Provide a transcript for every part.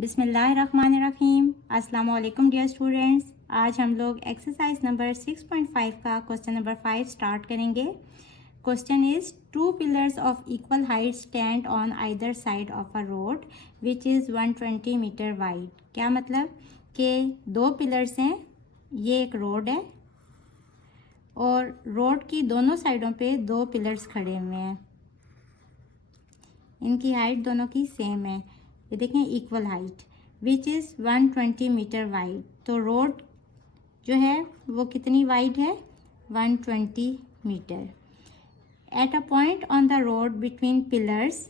बिस्मिल्लाहिर्रहमानिर्रहीम। अस्सलाम वालेकुम डियर स्टूडेंट्स। आज हम लोग एक्सरसाइज नंबर 6.5 का क्वेश्चन नंबर 5 स्टार्ट करेंगे। Question is two pillars of equal height stand on either side of a road which is 120 metre wide. क्या मतलब कि दो पिलर्स हैं, ये एक रोड है और रोड की दोनों साइडों पे दो पिलर्स खड़े हुए हैं, इनकी हाइट दोनों की सेम है। ये देखें equal height which is 120 metre wide. तो रोड जो है वो कितनी वाइड है, 120 metre. At a point on the road between pillars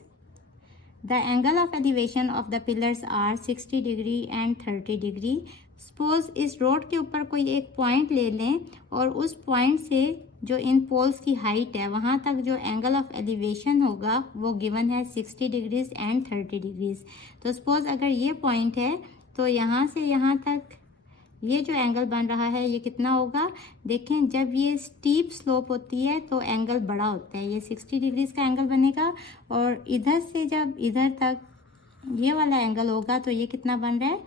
the angle of elevation of the pillars are 60 degree and 30 degree. Suppose इस रोड के ऊपर कोई एक पॉइंट ले लें और उस पॉइंट से जो इन पोल्स की हाइट है वहाँ तक जो एंगल ऑफ एलिवेशन होगा वो गिवन है 60 डिग्रीज एंड 30 डिग्रीज। तो सपोज अगर ये पॉइंट है तो यहाँ से यहाँ तक ये जो एंगल बन रहा है ये कितना होगा। देखें जब ये स्टीप स्लोप होती है तो एंगल बड़ा होता है, ये 60 डिग्रीज का एंगल बनेगा और इधर से जब इधर तक ये वाला एंगल होगा तो ये कितना बन रहा है,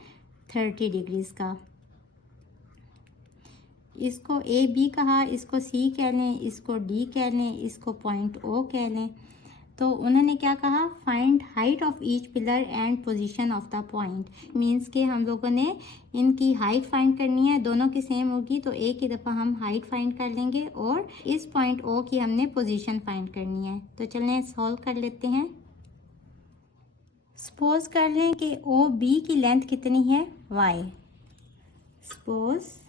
30 डिग्रीज का। इसको ए बी कहा, इसको सी कह लें, इसको डी कह लें, इसको पॉइंट ओ कह लें। तो उन्होंने क्या कहा, find height of each pillar and position of the point. Means के हम लोगों ने इनकी हाइट फाइंड करनी है, दोनों की सेम होगी तो एक ही दफ़ा हम हाइट फाइंड कर लेंगे और इस पॉइंट ओ की हमने पोजीशन फाइंड करनी है। तो चलें सॉल्व कर लेते हैं। सपोज कर लें कि ओ बी की लेंथ कितनी है, y. Suppose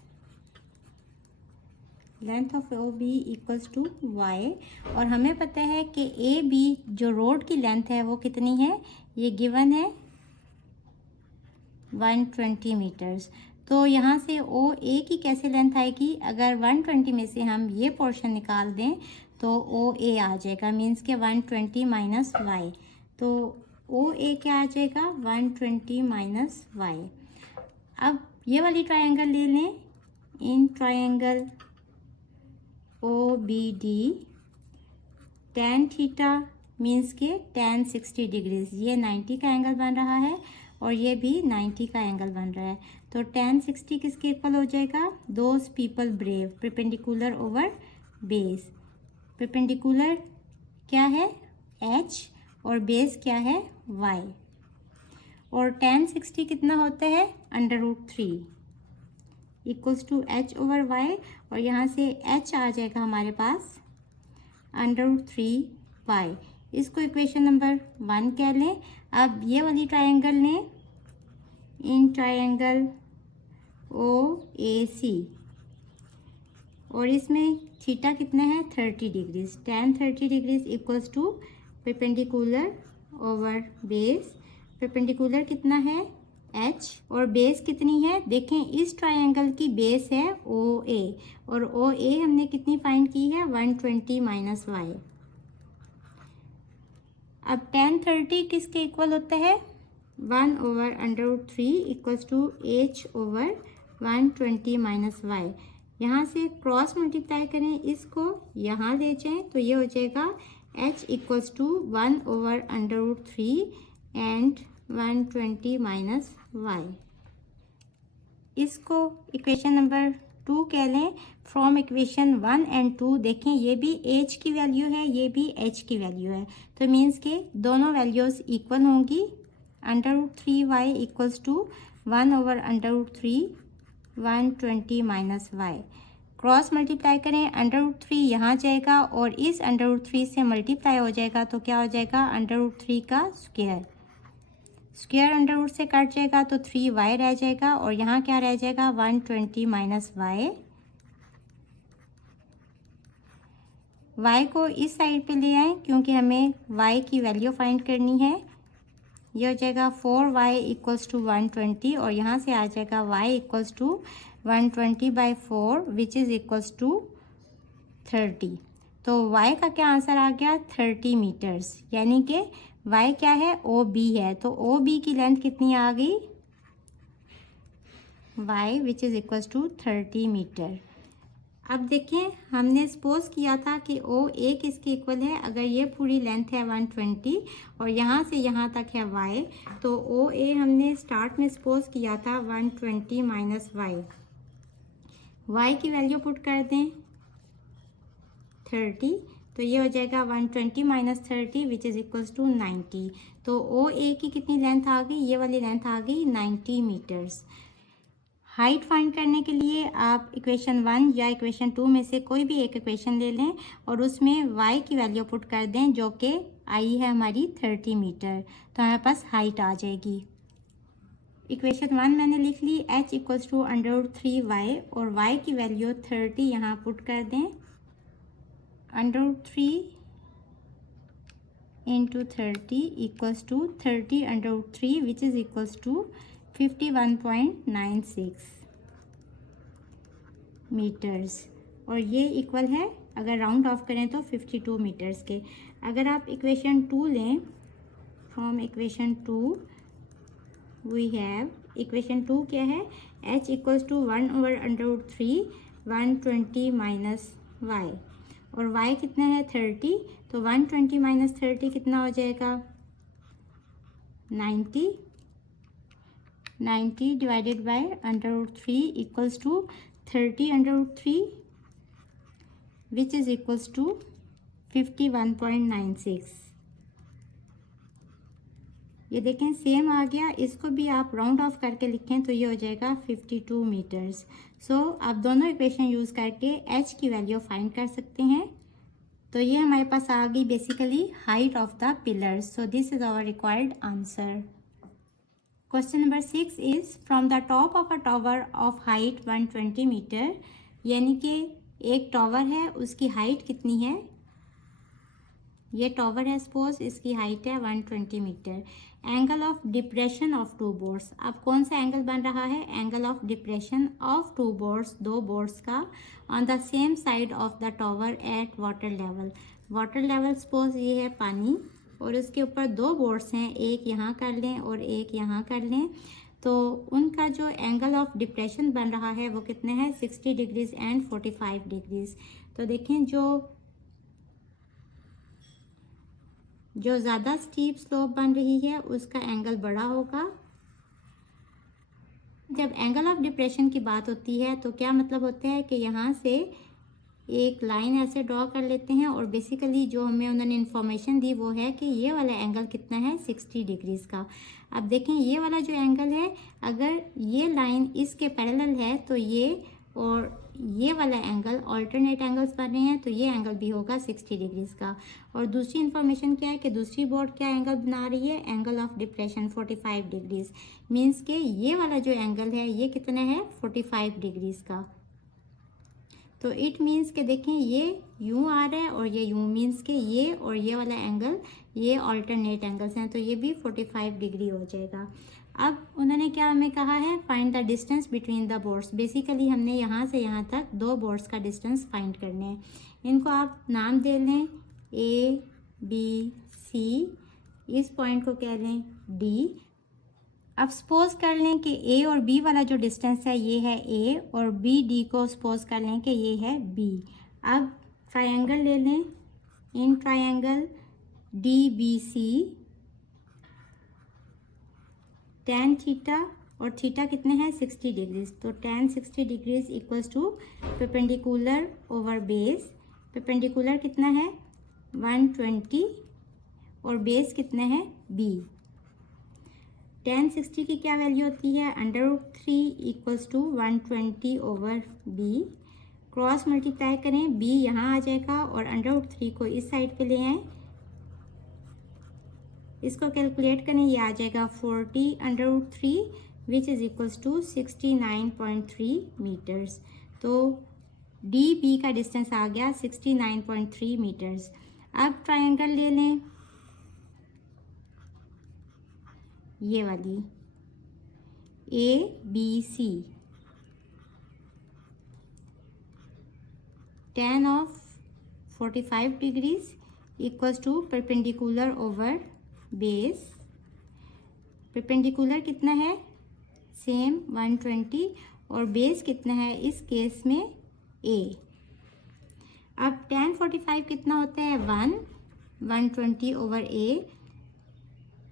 length of O B equals to y और हमें पता है कि ए बी जो रोड की लेंथ है वो कितनी है, ये गिवन है 120 मीटर्स। तो यहाँ से ओ ए की कैसे लेंथ आएगी, अगर 120 में से हम ये पोर्शन निकाल दें तो ओ ए आ जाएगा, मीन्स के 120 माइनस वाई। तो ओ ए क्या आ जाएगा, 120 माइनस वाई। अब ये वाली ट्रायंगल ले लें, in triangle O B D tan theta means के tan 60 डिग्रीज, ये 90 का एंगल बन रहा है और ये भी 90 का एंगल बन रहा है। तो tan 60 किसके इक्वल हो जाएगा, those people brave perpendicular over base. Perpendicular क्या है, h और बेस क्या है, y। और tan 60 कितना होता है, √3 equals to h over y और यहाँ से h आ जाएगा हमारे पास √3y। इसको इक्वेशन नंबर 1 कह लें। अब ये वाली ट्रायंगल लें, इन ट्रायंगल ओ ए सी और इसमें थीटा कितना है, 30 degrees. tan 30 degrees equals to perpendicular over base. Perpendicular कितना है, h और बेस कितनी है, देखें इस ट्रायंगल की बेस है ओ ए और ओ ए हमने कितनी फाइंड की है, 120 माइनस वाई। अब tan 30 किसके इक्वल होता है, 1 over √3 equals to h over 120 minus y. यहाँ से क्रॉस मल्टीप्लाई करें, इसको यहाँ ले जाएं तो ये हो जाएगा h equals to 1 over √3 and 120 minus y. इसको इक्वेशन नंबर 2 कह लें। फ्रॉम इक्वेशन 1 एंड 2 देखें ये भी h की वैल्यू है, ये भी h की वैल्यू है, तो मीन्स के दोनों वैल्यूज़ इक्वल होंगी। √3y equals to 1 over √3 120 minus y. Cross multiply करें, √3 यहाँ जाएगा और इस √3 से मल्टीप्लाई हो जाएगा तो क्या हो जाएगा, √3 का स्क्वायर। स्क्वायर √रूट से कट जाएगा तो 3y रह जाएगा और यहाँ क्या रह जाएगा, 120 माइनस वाई। y को इस साइड पे ले आए क्योंकि हमें y की वैल्यू फाइंड करनी है। ये हो जाएगा 4y इक्वल्स टू 120 और यहाँ से आ जाएगा y equals to 120/4 which is equals to 30। तो y का क्या आंसर आ गया, 30 मीटर्स, यानी कि y क्या है, ओ बी है। तो ओ बी की लेंथ कितनी आ गई, y which is equals to 30 metre. अब देखें, हमने सपोज किया था कि ओ ए किसके इक्वल है। अगर ये पूरी लेंथ है 120 और यहाँ से यहाँ तक है y, तो ओ ए हमने स्टार्ट में सपोज किया था 120 माइनस वाई। y की वैल्यू पुट कर दें 30, तो ये हो जाएगा 120 minus 30 which is equals to 90। तो ओ ए की कितनी लेंथ आ गई, ये वाली लेंथ आ गई 90 मीटर्स। हाइट फाइंड करने के लिए आप इक्वेशन 1 या इक्वेशन 2 में से कोई भी एक इक्वेशन ले लें और उसमें y की वैल्यू पुट कर दें, जो कि आई है हमारी 30 मीटर, तो हमारे पास हाइट आ जाएगी। इक्वेशन 1 मैंने लिख ली, h इक्वल्स टू √3y और y की वैल्यू 30 यहाँ पुट कर दें। √3 into 30 equals to 30 which is equals to 51.96 metres, और ये इक्वल है, अगर राउंड ऑफ करें तो 52 मीटर्स के। अगर आप इक्वेशन 2 लें, from equation 2 we have, equation 2 क्या है, h equals to 1/√3 120 minus y, और y कितना है 30, तो 120 माइनस 30 कितना हो जाएगा 90 divided by √3 equals to 30 which is equals to 51.96। ये देखें सेम आ गया। इसको भी आप राउंड ऑफ करके लिखें तो ये हो जाएगा 52 मीटर्स। सो आप दोनों इक्वेशन यूज़ करके h की वैल्यू फाइंड कर सकते हैं। तो ये हमारे पास आ गई basically height of the pillars. So this is our required answer. Question number 6 is from the top of a tower of height 120 metre, यानी कि एक टावर है, उसकी हाइट कितनी है, ये टावर है सपोज, इसकी हाइट है 120 metre. Angle of depression of two boards, अब कौन सा एंगल बन रहा है, angle of depression of two boards, दो बोर्ड्स का, on the same side of the tower at water level. Water level suppose ये है पानी, और उसके ऊपर दो बोर्ड्स हैं, एक यहाँ कर लें और एक यहाँ कर लें, तो उनका जो एंगल ऑफ डिप्रेशन बन रहा है वो कितने हैं 60 डिग्रीज एंड 45 डिग्रीज। तो देखें जो ज़्यादा स्टीप स्लोप बन रही है उसका एंगल बड़ा होगा। जब एंगल ऑफ डिप्रेशन की बात होती है तो क्या मतलब होता है कि यहाँ से एक लाइन ऐसे ड्रॉ कर लेते हैं, और बेसिकली जो हमें उन्होंने इन्फॉर्मेशन दी वो है कि ये वाला एंगल कितना है 60 डिग्रीज़ का। अब देखें ये वाला जो एंगल है, अगर ये लाइन इसके पैरेलल है तो ये और ये वाला एंगल ऑल्टरनेट एंगल्स बन रहे हैं, तो ये एंगल भी होगा 60 डिग्रीज़ का। और दूसरी इन्फॉर्मेशन क्या है कि दूसरी बोर्ड क्या एंगल बना रही है, angle of depression 45 degrees, means के ये वाला जो एंगल है ये कितना है 45 डिग्रीज़ का। तो इट मीन्स के देखें ये यूँ आ रहा है और ये यूँ, मीन्स के ये और ये वाला एंगल ये ऑल्टरनेट एंगल्स हैं, तो ये भी 45 डिग्री हो जाएगा। अब उन्होंने क्या हमें कहा है, find the distance between the boards. Basically हमने यहाँ से यहाँ तक दो बोर्ड्स का डिस्टेंस फाइंड करने हैं। इनको आप नाम दे लें A B C, इस पॉइंट को कह लें D। अब सपोज कर लें कि A और B वाला जो डिस्टेंस है ये है A, और B D को सपोज कर लें कि ये है B। अब ट्रायंगल ले लें, in triangle DBC tan theta, और थीटा कितने हैं 60 डिग्रीज, तो tan 60 degrees equals to perpendicular over base. Perpendicular कितना है 120 और बेस कितने हैं B। tan 60 की क्या वैल्यू होती है, √3 equals to 120 over B। Cross multiply करें, B यहाँ आ जाएगा और √3 को इस साइड पे ले आएँ, इसको कैलकुलेट करें, ये आ जाएगा 40 √3 which is equals to 69.3 metres. तो DB का डिस्टेंस आ गया 69.3 मीटर्स। अब ट्रायंगल ले लें, ये वाली ABC, tan of 45 degrees equals to perpendicular over base. Perpendicular कितना है सेम 120, और बेस कितना है इस केस में A। अब tan 45 कितना होता है 120 ओवर a,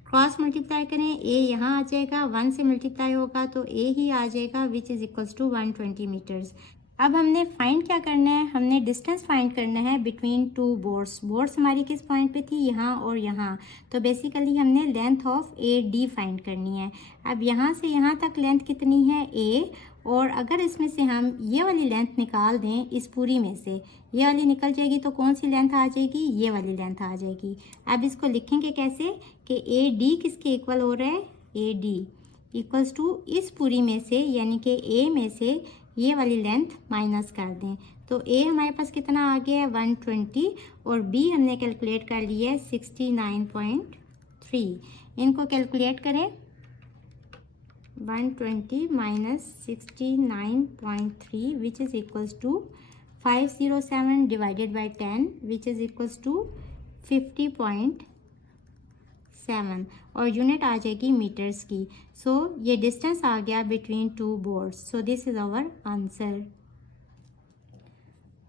क्रॉस मल्टीप्लाई करें a यहाँ आ जाएगा, 1 से मल्टीप्लाई होगा तो a ही आ जाएगा which is equals to 120 metres. अब हमने फाइंड क्या करना है, हमने डिस्टेंस फाइंड करना है बिटवीन टू बोर्ड्स। बोर्ड्स हमारी किस पॉइंट पे थी, यहाँ और यहाँ, तो बेसिकली हमने length of A D find करनी है। अब यहाँ से यहाँ तक लेंथ कितनी है a, और अगर इसमें से हम ये वाली लेंथ निकाल दें, इस पूरी में से ये वाली निकल जाएगी तो कौन सी लेंथ आ जाएगी, ये वाली लेंथ आ जाएगी। अब इसको लिखेंगे कैसे कि ए डी किसके इक्वल हो रहा है, ए डी इक्वल्स टू इस पूरी में से यानी कि ए में से ये वाली लेंथ माइनस कर दें तो ए हमारे पास कितना आ गया है 120, और बी हमने कैलकुलेट कर लिया है 69.3। इनको कैलकुलेट करें, 120 minus 69.3 which is equals to 507 divided by 10 which is equals to 50.7, और यूनिट आ जाएगी मीटर्स की। सो ये डिस्टेंस आ गया between two boards. So this is our answer.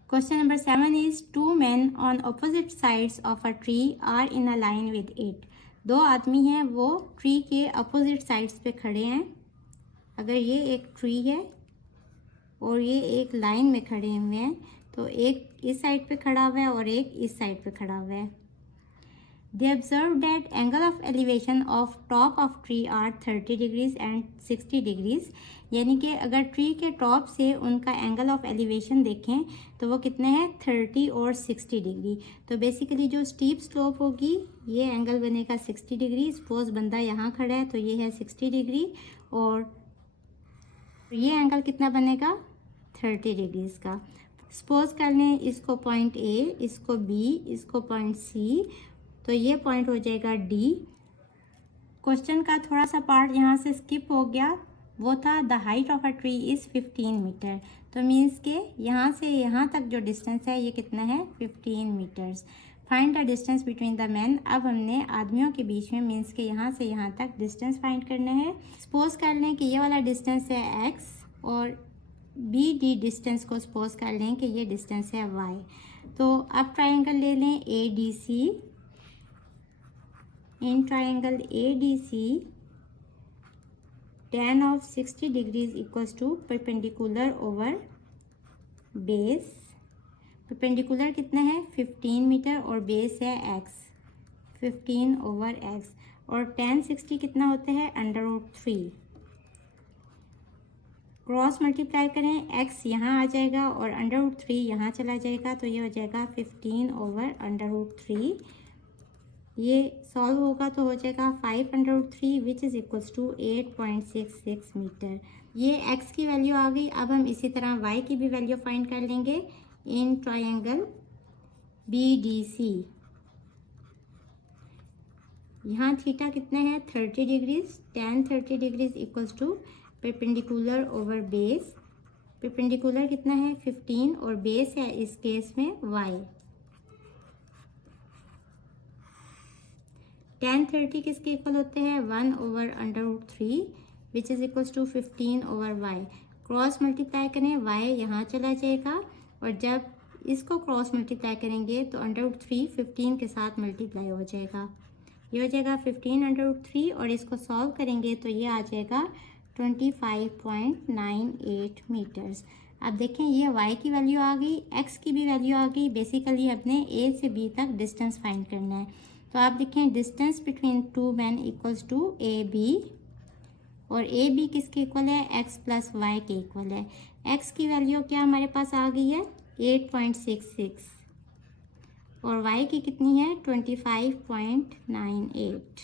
Question number 7 is 2 men on opposite sides of a tree are in a line with it. 2 आदमी हैं, वो tree के अपोजिट साइड्स पे खड़े हैं। अगर ये एक ट्री है और ये एक लाइन में खड़े हुए हैं, तो एक इस साइड पे खड़ा हुआ है और एक इस साइड पे खड़ा हुआ है। They observed that angle of elevation of top of tree are 30 degrees and 60 degrees। यानी कि अगर ट्री के टॉप से उनका एंगल ऑफ एलिवेशन देखें तो वो कितने हैं 30 और 60 डिग्री। तो बेसिकली जो स्टीप स्लोप होगी ये एंगल बनेगा 60 डिग्री। सपोज बंदा यहाँ खड़ा है तो ये है 60 डिग्री, और ये एंगल कितना बनेगा 30 डिग्रीज का। सपोज कर लें इसको पॉइंट ए, इसको बी, इसको पॉइंट सी, तो ये पॉइंट हो जाएगा डी। क्वेश्चन का थोड़ा सा पार्ट यहाँ से स्किप हो गया, वो था the height of a tree is 15 metre. तो मीन्स के यहाँ से यहाँ तक जो डिस्टेंस है ये कितना है 15 metres. Find the distance between the man. अब हमने आदमियों के बीच में मीन्स के यहाँ से यहाँ तक डिस्टेंस फाइंड करना है। सपोज कर लें कि ये वाला डिस्टेंस है x, और बी डी डिस्टेंस को सपोज कर लें कि ये डिस्टेंस है y। तो अब ट्राइंगल ले लें A D C. In triangle ADC, tan of 60 degrees equals to perpendicular over base। perpendicular कितना है 15 मीटर और base है x, 15 over x, और tan 60 कितना होता है √3। क्रॉस मल्टीप्लाई करें, x यहाँ आ जाएगा और √3 यहाँ चला जाएगा, तो ये हो जाएगा 15 over √3। ये सॉल्व होगा तो हो जाएगा 503 which is equals to 8.66 metre. ये x की वैल्यू आ गई। अब हम इसी तरह y की भी वैल्यू फाइंड कर लेंगे इन ट्रायंगल BDC। यहाँ थीटा कितना है 30 degrees, tan 30 degrees equals to perpendicular over base. Perpendicular कितना है 15 और बेस है इस केस में y। tan 30 किसके इक्वल होते हैं 1 over √3 which is equals to 15 over y। Cross multiply करें, y यहाँ चला जाएगा, और जब इसको क्रॉस मल्टीप्लाई करेंगे तो √3 15 के साथ मल्टीप्लाई हो जाएगा। ये हो जाएगा 15 √3, और इसको सॉल्व करेंगे तो ये आ जाएगा 25.98 मीटर्स। अब देखें ये y की वैल्यू आ गई, x की भी वैल्यू आ गई। बेसिकली अपने a से b तक डिस्टेंस फाइंड करना है। तो आप देखें distance between two man equals to A B, और ए बी किसके इक्वल है x प्लस वाई के इक्वल है। x की वैल्यू क्या हमारे पास आ गई है 8.66, और y की कितनी है 25.98।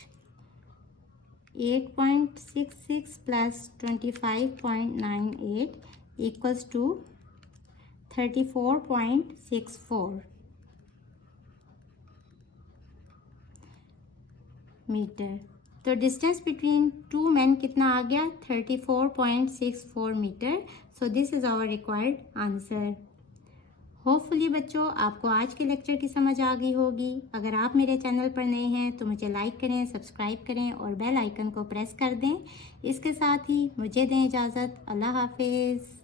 8.66 प्लस 25.98 इक्वल्स टू 34.64 मीटर। तो डिस्टेंस बिटवीन टू मैन कितना आ गया 34.64 metre. So this is our required answer. Hopefully बच्चों आपको आज के लेक्चर की समझ आ गई होगी। अगर आप मेरे चैनल पर नए हैं तो मुझे लाइक करें, सब्सक्राइब करें और बेल आइकन को प्रेस कर दें। इसके साथ ही मुझे दें इजाज़त। अल्लाह हाफिज़।